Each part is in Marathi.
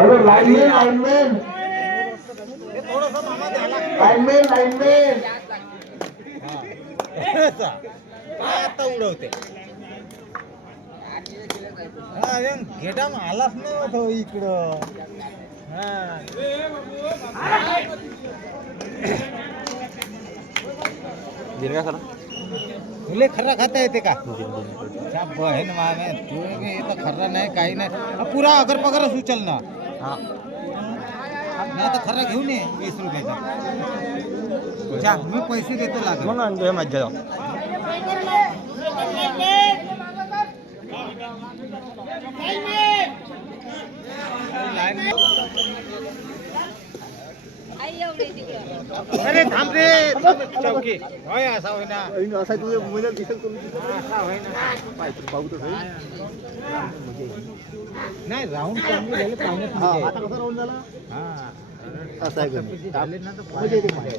अरे लाइनमैन लाइनमैन लाइनमैन लाइनमैन आता उडवते घेटा आलाच नाही होत इकडं. तुले खर्रा खाता येते का? बहीण मामे तुझे तर खर्रा नाही काही नाही. पुरा अगर पगारच उचल ना. मी आता खर्रा घेऊन ये 20 रुपयाचा. मी पैसे देतो लागेल मग आणतो माझ्या. अरे थांब रे चौकी होय असा होय ना असा तुझे मोबाईल दिसेल करून असा होय ना पाहू तर नाही राऊंड चांगले झाले पाहुणे. आता कसा राऊंड झाला हा असा आहे झाले ना तर मजा येते पाय.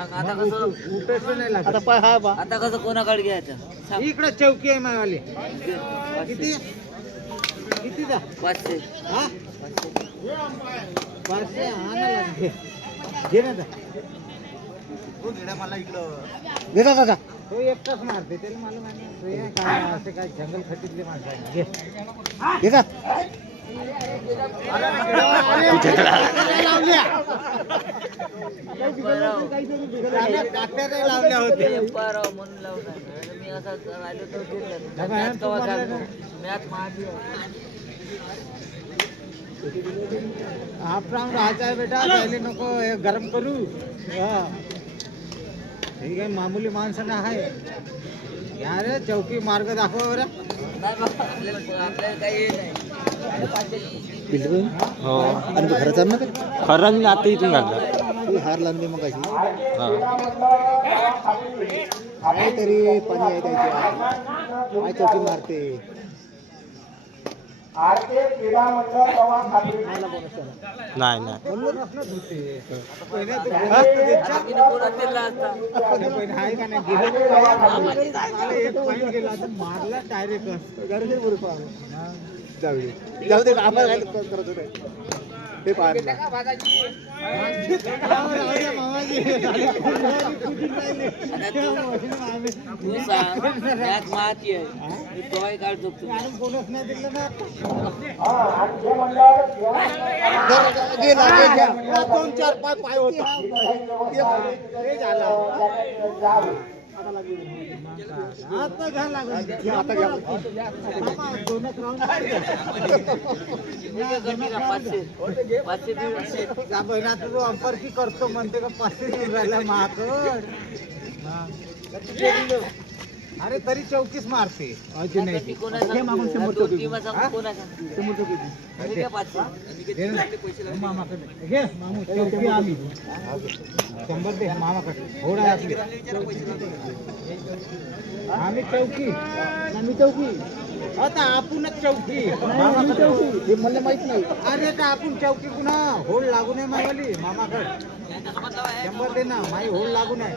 आता कसं उठायचं नाही आता लागत. पाय हा बा आता कसं कोणाकडे घ्यायचं सांग. इकडे चौकी आहे मावाली. किती कितीचा 500 हा 500 आणा लागते. घे ना आता. तो घेडा मला इकडं देता दादा तो एकटाच मारते त्याला मला माहिती नाही. काय असे काय जंगल खटीतले माणसं आहे. घे देता लावल्या होते. पेपर म्हणून लावणार मी असा राहिलो तर घेतलं मॅच कवा घालतो मॅच मारली हाफ राऊंड राहायचा आहे बेटा. पहिले नको हे गरम करू. हा ठीक आहे मामूली माणसं ना आहे यार. चौकी मार्ग दाखवा बरं. नाही बाबा आपल्याला काही हे नाही हो आणि तो घराचा ना खरा मी आता इथून घातला. तू हार लावली मग अशी काहीतरी पाणी आहे त्याच्या काय चौकी मारते. नाही नाही आहे का नाही एक पॉईंट गेला तर मारला डायरेक्ट. जाऊ दे आम्हाला काय करत होते ते पाहत तू सांग मॅच मारती आहे मी तोय काढतो बोनस नाही दिलं ना. गेला 2-4 पाय होता. ते झालं. आता घ्या लागेल. आता घ्या दोनच राऊंड 500 त्या बहिणा तू अंपर की करतो म्हणते का 500 येऊन राहिला माकड. अरे तरी चौकीस मारते अजून नाही. मामाकडे घे मामू चौकी आम्ही 100 दे मामाकडे थोडा आपली आम्ही चौकी आता आपणच चौकी हे मला माहित नाही. अरे तर आपण चौकी पुन्हा होड लागू नये मावाली मामाकडे 100 दे ना माई होड लागू नये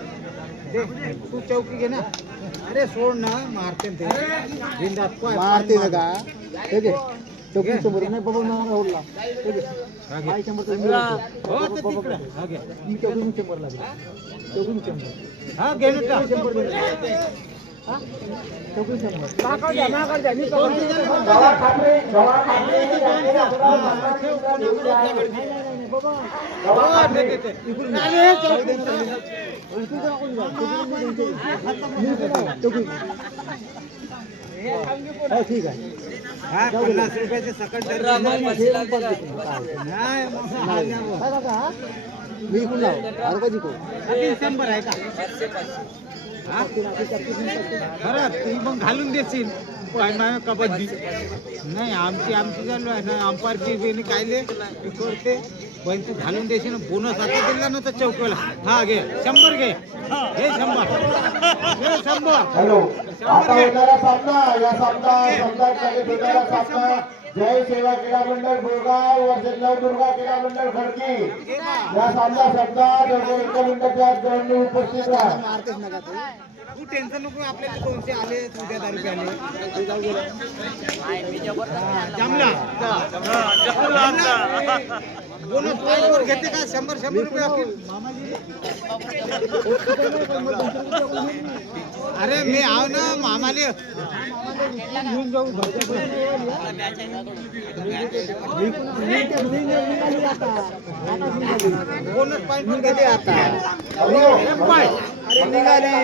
दे. तू चौकी घे ना. अरे सोड ना मारते ते बिंदात मारते ना का हे घे चौकी समोर नाही बाबा ना ओढला हे घे माई 100 तर मी हो तर तिकडे हा घे. मी चौकी 100 लागेल चौकी 100 हा घे ना 100 दे हा चौकी 100 माकड द्या मी ठीक आहे. हा 50 रुपयाचे सकट नाही मी इकडून लाव का जिको 100 आहे का? हा? खरं तू मग घालून देशील कबड्डी नाही आमची चालू आहे ना अंपायरची बेनी कायले करते पण तू घालून देशील ना. बोनस आता दिला ना तर चौकीला. हा घे 100 घे. हे 100 हे 100 हॅलो 100 घे. जय सेवा क्रीडा मंडळ बोरगाव वर्षद नवदुर्गा क्रीडा मंडळ खडकी या सामना शब्दात 1 मिनिटाच्या जवळ उपस्थित राहा. मारतेच नका ते. तू टेन्शन नको आपल्याला 200 आले उद्या 10 रुपये आले ते जाऊ गेलं. जमला बोनस पॉईंटवर घेते का 100 रुपये असेल अरे मी आव ना मामाले घेऊन जाऊ निघाली आता. बोनस पॉईंट पण घेते आता अरे निघाले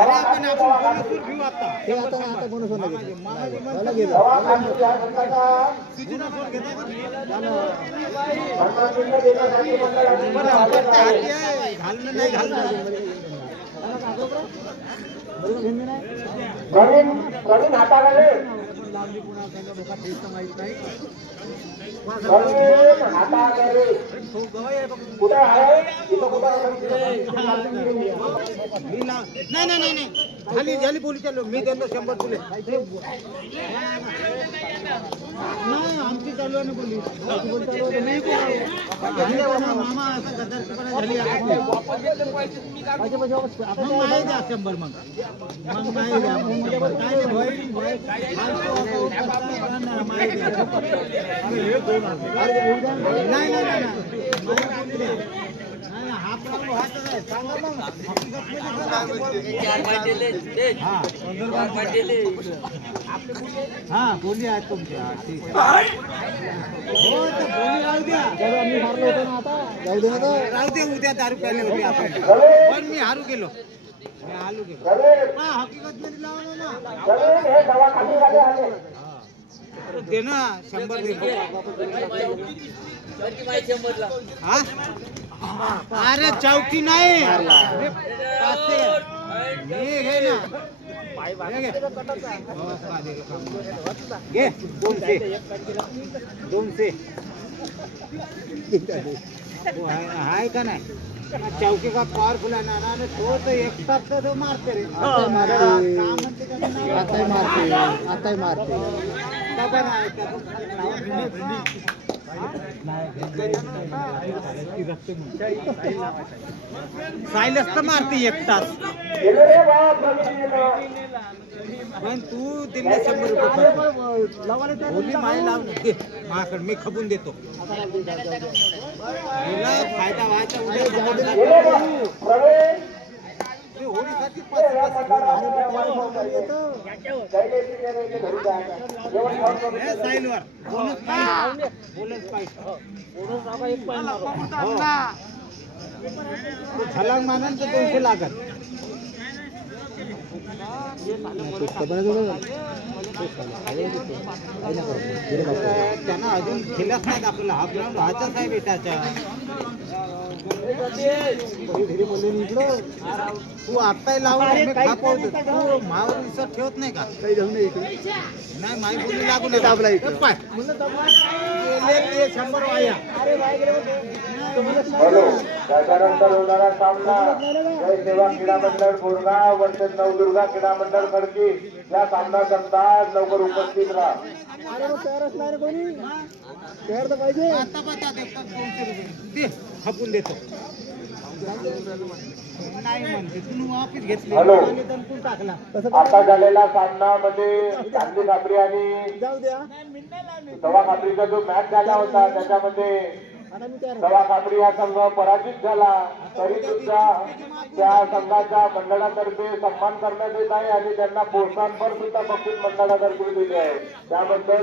अरे आपण बोनस घेऊ आता ते आता बोनस होणार झालं गेलं. दवाखान्यात या संघाचा सुजना फोन घेता का? सन्मानचिन्ह देण्यासाठी मंडळाची पण आपण त्या हाती आहे, घालणं नाही घालणं प्रवीण हातागाले प्रवीण हातागाले कुठे आहे इथं कुठं नाही झाली बोली चालू मी देतो 100 तुले नाही आमची चालू आहे ना बोली मामा असं गद्दारपणा झाली मग नाही द्या 100 मग नाही द्या 100 काय हा प्रॉब्लेम व्हायचा आहे सांगा मग हा बोली आहे तुमच्या हो तर बोली राहू द्या मी हारलो होतो ना आता जाऊ दे ना तर. राहू दे उद्या 10 रुपयाला होती आपण पण मी हारू गेलो हा हकीकत मध्ये लावलं ना हे दवाखान्यात आले दे ना 100 दे हा अरे चौकी नाही अरे पाचशे हे घे ना हे घे. घे 200 हाय का नाही चौकी का पॉवरफुल आहे ना आणि तो तर एकटाच तो मारते रे आताही मारते. का म्हणते का नाही? आताही मारते आताही मारते. का बरं आहे त्याचं? सायलस तर मारते एक तास पण तू दिले 100 रुपये होली माय लाव दे माझ्याकडे मी खपून देतो तुला फायदा व्हायचा उद्या ते होळीसाठी साईलवर बोनस झलांग मानन तर 200 लागत त्यांना अजून खेळच नाहीत आपल्याला हा ग्राउंड व्हायचाच आहे बेटाचा तू आत्ताही लावून तू मावर विसर ठेवत नाही का काही जाऊ नये इकडे. नाही माई बोली लागू नाही दाबला इकडे. पाय. गेले ते 100 वाया हॅलो त्याच्यानंतर होणारा सामना जय सेवा क्रीडा मंडळ बोरगाव वर्षद नवदुर्गा क्रीडा मंडळ खडकी या सामना करतात लवकर उपस्थित राहा. अरे मग तयारच नाही रे कोणी तयार तर पाहिजे. आता बता दे 200 रुपये दे खपून देतो नाही म्हणते तू वापस घेतली हॅलो. आणि दणकून टाकला तसं आता झालेल्या सामनामध्ये चांदी खापरी आणि जाऊ द्या तवा खापरीचा जो मॅच झाला होता त्याच्यामध्ये आता मी तयार तवा खापरी हा संघ पराजित झाला तरी सुद्धा त्या संघाच्या मंडळातर्फे सन्मान करण्यात येत आहे आणि त्यांना प्रोत्साहनपर सुद्धा बक्षीस मंडळातर्फे दिले आहे त्याबद्दल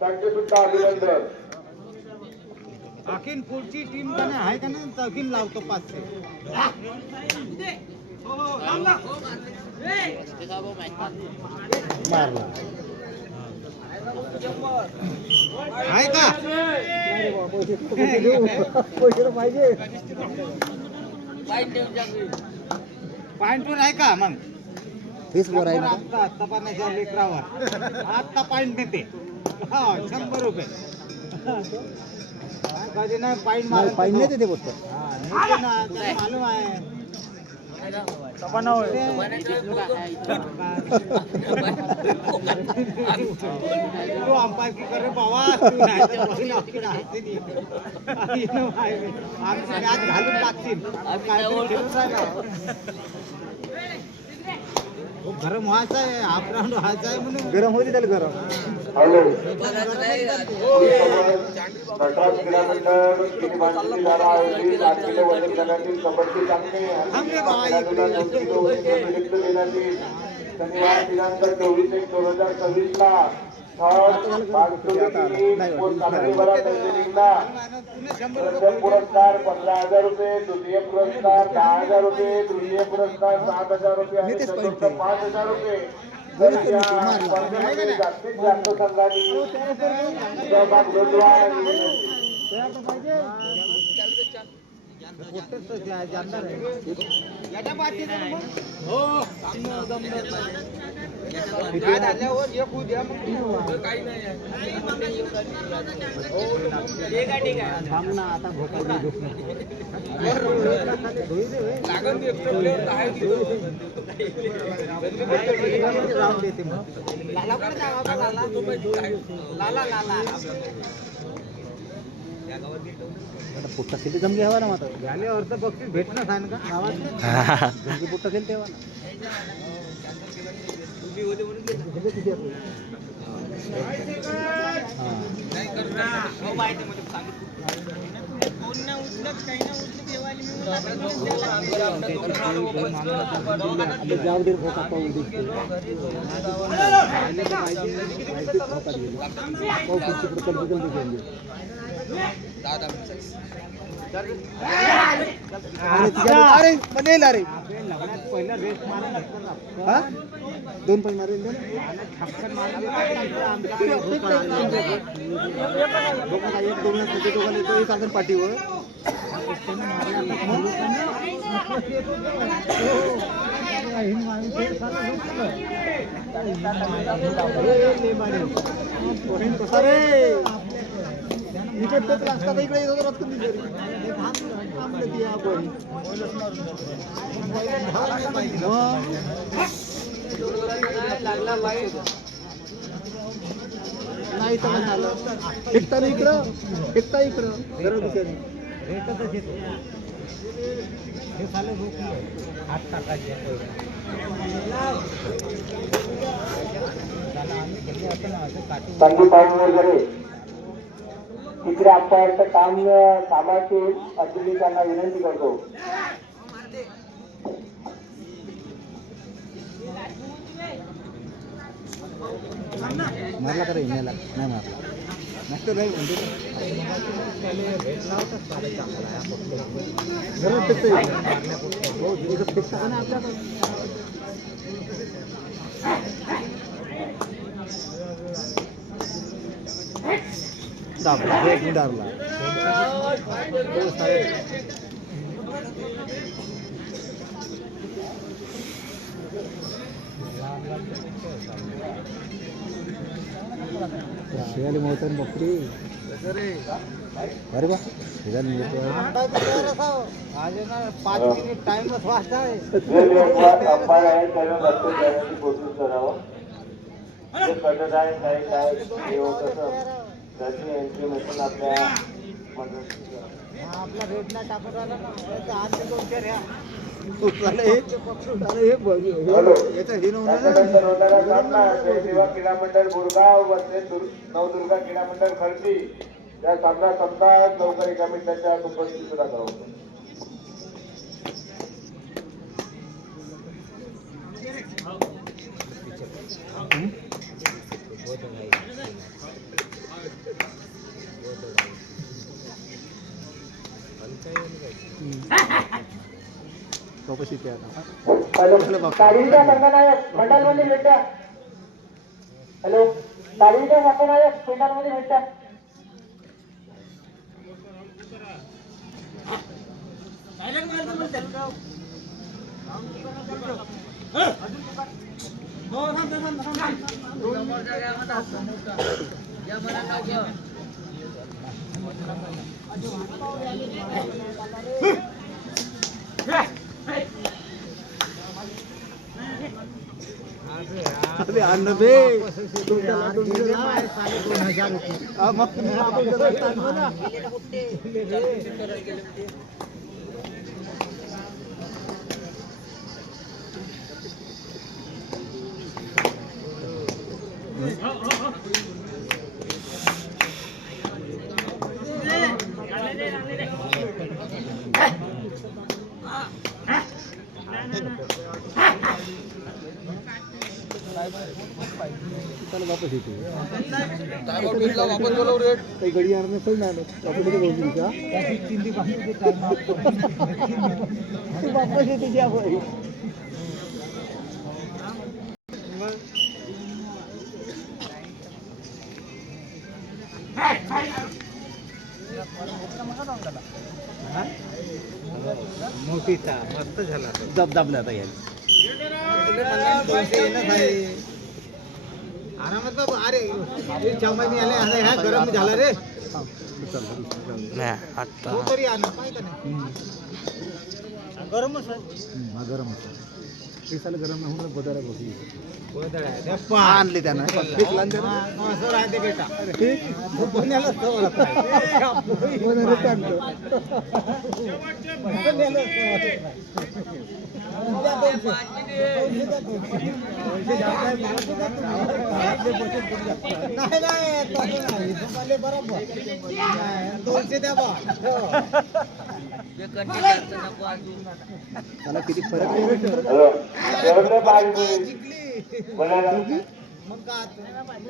त्यांचे सुद्धा अभिनंदन. आणखीन पुढची टीम का नाही आहे का नाही तर आणखीन लावतो 500 मारला. आहे का नाही रे बाबा, पैसे देऊ. पैसे तर पाहिजे. पॉइंटवर आहे का मग वीस वर आहे ना. आता तपासण्याच्या लेकरावर आता पॉइंट देते हा 100 रुपये कधी नाही पॉइंट नाही, पाहिजे नाही ते बोलतो. मालूम आहे तू अंपायर की करे बाबा तू नाही ते बघून आपल्याकडे हाते दे. आमची मॅच घालून टाकतील काय खेळून राहिला. गरम व्हायचं आहे हाफ राऊंड व्हायचा आहे म्हणून गरम होती त्याला गरम. हॅलो नटराज क्रीडा मंडळ किती बांधलेली जागा आहे 8 किलो वजन गटातील कबड्डी सामने अतिरिक्त देण्यात येईल. शनिवार दिनांक 24/1/2026 ला प्रथम पुरस्कार 15,000 रुपये, द्वितीय पुरस्कार 10,000 रुपये, तृतीय पुरस्कार 7,000 रुपये आणि चतुर्थ 5,000 रुपये. तर या स्पर्धेमध्ये जास्तीत जास्त संघांनी सहभाग नोंदवा. आता भोकाळ पुट्टा किती जमली हवा ना माता झाल्यावर तर बक्षीस भेटणं आहे ना का गावात जमली पुट्टा केली तेव्हा ना जाऊ दे भोका पाहून अरे बनेल अरे पहिला रेस मारा हा 2 पण मारेल पाठीवर इकडे येत होतं नाही तर काय झालं एकटा इकडं गरज दुसरी हे चालू हात टाकायचे संदीप वगैरे तिकडे अंपायरचं काम कामाचे असलेली त्यांना विनंती करतो. मारला का रे मेला नाही मारला नसतं नाही डारला शिवाली मोहतन बकरी अरे बा शिवाली आज ना 5 मिनिट टाइमच वाचता आहे. अंपायर आहे त्यांना लक्ष देण्याची कोशिश करावं. जे कटत आहे काही काय हे होत असं त्याची एंट्री मशीन आपल्या आपला रेट नाही टाकून राहिला ना आज 2-4 ह्या सेवा क्रीडा मंडळ गुरगाव वरचे नवदुर्गा क्रीडा मंडळ खर्ची या सामना लवकर एका मिनिटाच्या उपस्थितीत राहतो. तालीमच्या संघनायक मंडळमध्ये भेटा. हॅलो तालीमच्या संघनायक मंडळमध्ये भेटा. अरे अन्न बे गेले माझे 2,500 रुपये. मग तुम्ही राबवलं तर ना. त्याला वापस येते काही गडी आणणार नसेल ना वापस येते भाऊ का वापस येते ज्या भाई मोठीचा मस्त झाला तो. दाबला आता यायला आरामात बाबा. अरे हे चमनी आले आता ह्या गरम झाला रे. नाही आता तो तरी आणा पाहिजे का नाही. गरमच आहे. हा गरम ते साला गरम नाही होऊन बदला बसली आणले त्यांना असं राहते बेटा. पुण्याला नाही बरोबर 200 द्या बा. त्याला किती फरक आहे जेवढे पाहिजे बोलायला मग का तुझं 5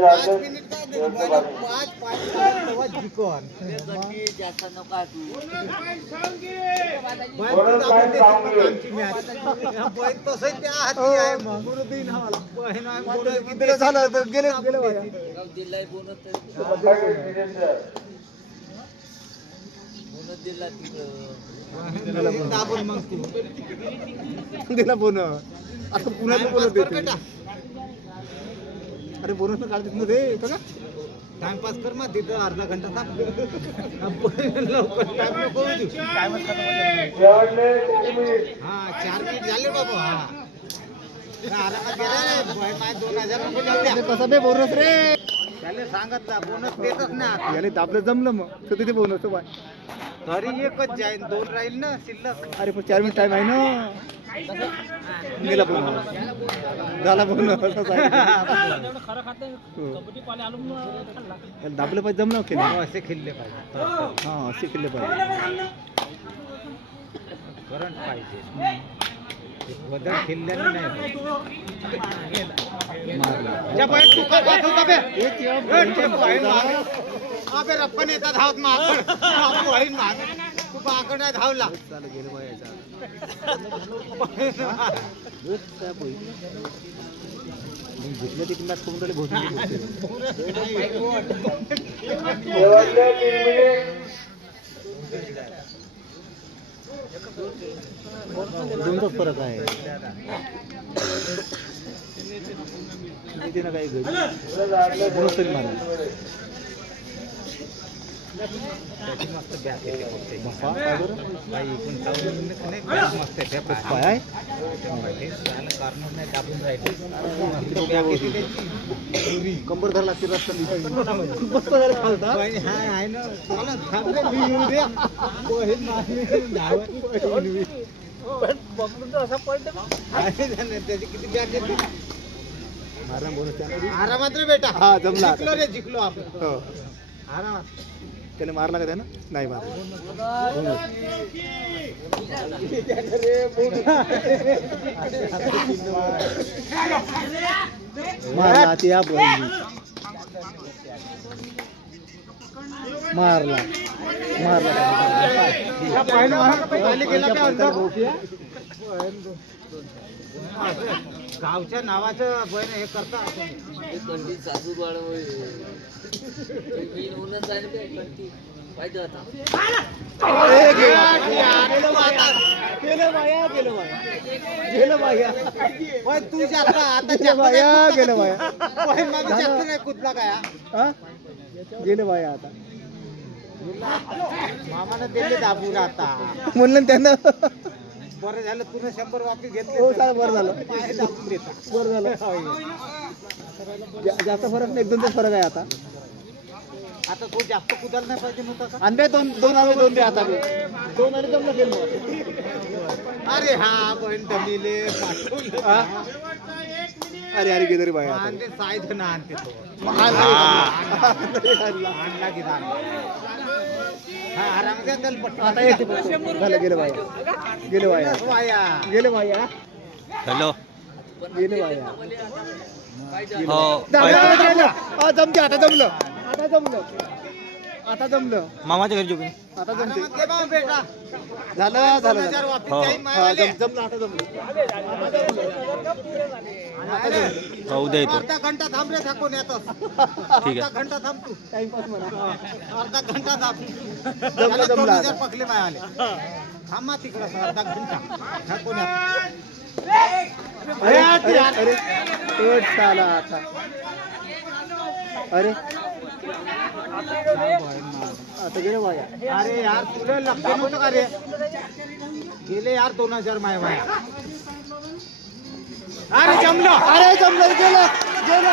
जातं मिनिट काय दे 5 तेव्हा जिकॉन जास्त नको असू. झालं तर गेले दिलाय बोनस दिला तिकडं. दिला बोन आता पुन्हा बोनस देते अरे बोनस न काढत ना दे का टाइमपास कर मग तिथं अर्धा घंटा थांब. लवकर time नको होऊ देऊ. जेवढे 4 मिनिट हा 4 मिनिट झाले बाबा. हा आरामात गेला रे. काय 2,000 रुपये जाऊ द्या. कसं बे बोनस रे त्याला सांगत ना बोनस देतच ना. याने दाबलं जमलं मग तर तिथे बोनस तो बाय तरी एकच जाईल 2 राहील ना शिल्लक. अरे पण 4 मिनिट टाइम आहे ना गेला बोनस झाला बोनस दाबलं पाहिजे जमलं खेळ असे खेळले पाहिजे. हा असे खेळले पाहिजे करंट पाहिजे. बदल खेळल्याने नाही. मारला त्या बाहेर तू का वाचवता बे? अबे रप्पन येतात धावत माग. तू पाकड नाही धावला. चालू गेलं पाहिजे घेतलं तिकडे मॅच करून राहिले भोसले शेवटचे 3 मिनिट दोनचाच फरक आहे ना काही घरी बोनस तरी मारा मस्त बॅट येते फक्त. बाप्पा, काय बरं? बाई, इकडून चालून नाही, मस्त येते पाय. काय आहे? पाहिजे. त्याला कारण नाही दाबून राहिले. मस्त बॅट येते त्याची. कंबर धरला लागते रस्ता बाई, हाय, आहे ना. चला, थांब रे, मी येऊ दे. पोहे मागे धावत. आहे ना, त्याची किती बॅट येते. आरामात रे बेटा. हा, जमला. जिंकलो रे, जिंकलो आपण. हो आरामात. त्याने मारला का त्यानं नाही मारला मारला ते मारला मारला गावच्या नावाचं बहीण हे करता. कंटी सासू बाळ होऊनच जाईल काय कंटी पाहिजे आता. गेलं बाया ओय, तू जास्त आता गेलं बाया गेलं बाया ओय, माझं जास्त नाही कुठला काय हा? गेलं बाया आता मामानं दिले दाबून आता. म्हणलं ना त्यानं बरं झालं तुला 100 वापस घेतले हो चालेल, बरं झालं पाय दाबून देता. बरं झालं जास्त फरक नाही, 1-2 फरक आहे आता. आता तो जास्त कुदायला नाही पाहिजे नव्हता का? आणि दोन आले 2 दे आता मी 2 आले जमलं गेलं मग. अरे हा बहीण दमीले पाठवलं हा? अरे गेलं रे बाई आता. आणते साईज ना आणते तो आणला. आणला की दान. हा आराम द्या त्याला पटकन. आता येते झालं, गेलं बाया वाया. गेले बाया हॅलो गेले बाया. हो जमते आता जमलं मामाच्या घरी झोपून आता जमते. आरामात घे बा बेटा. झालं 2000 वापस हो. जाईन मायावाले. जमलं आता जमलं. अरे, हो उद्या येतो अर्धा घंटा थांब रे थाकून येतोस. ठीक अर्धा आहे घंटा थांब तू. टाइमपास म्हणा. अर्धा घंटा थांब. जमलं 2000 आता. पकले मायावाले. थांबा तिकडं अर्धा घंटा थाकून येतो. अरे तो साला आता. अरे आता गेले बाया. अरे यार तुला लक्ष नव्हतं का रे गेले यार 2000 माय अरे जमलं अरे जमलं गेलं बाया.